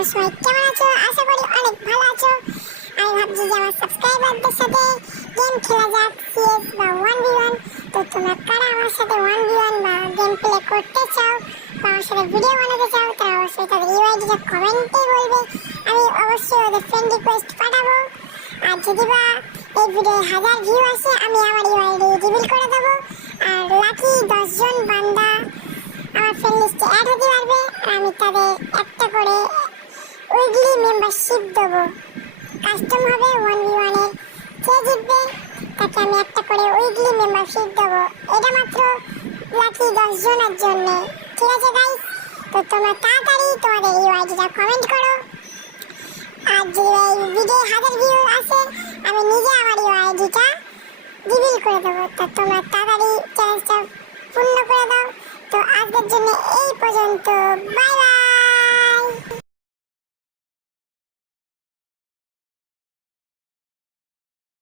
তোমরা সবাই কেমন আছো? আশা করি অনেক ভালো আছো। আমি ভাবছি যে আমার সাবস্ক্রাইবারদের সাথে গেম খেলা যাক, সিএস বা 1v1। তো তোমরা কারা আমার সাথে 1v1 বা গেম প্লে করতে চাও বা আমার সাথে ভিডিও বানাতে চাও, তারা অবশ্যই তাদের ইউআইডিটা কমেন্টে বলবে। আমি অবশ্যই ওদের ফ্রেন্ড রিকোয়েস্ট পাঠাবো। আর যদি বা এই ভিডিও 1000 ভিউ আসে, আমি আমার ইউআইডি রিভিল করে দেবো। আর লাকি 10 জন বান্দা আমার ফ্রেন্ড লিস্টে অ্যাড হতে পারবে। আর আমি তাদের একটা করে উইকলি মেম্বারশিপ দেবো। কাস্টম হবে 1v1 এর। যে জিতবে তাকে আমি একটা করে উইকলি মেম্বারশিপ দেবো। এটা মাত্র লাকি 10 জনের জন্য। ঠিক আছে গাইস? তো তোমরা তাড়াতাড়ি তোমাদের ইউআইডিটা কমেন্ট করো। আর যদি এই ভিডিও 1000 ভিউ আসে, আমি নিজে আমার ইউআইডিটা রিভিল করে দেবো। তো তোমরা তাড়াতাড়ি চ্যালেঞ্জটা পূর্ণ করে দাও। তো আজকের জন্য এই পর্যন্ত। বাই।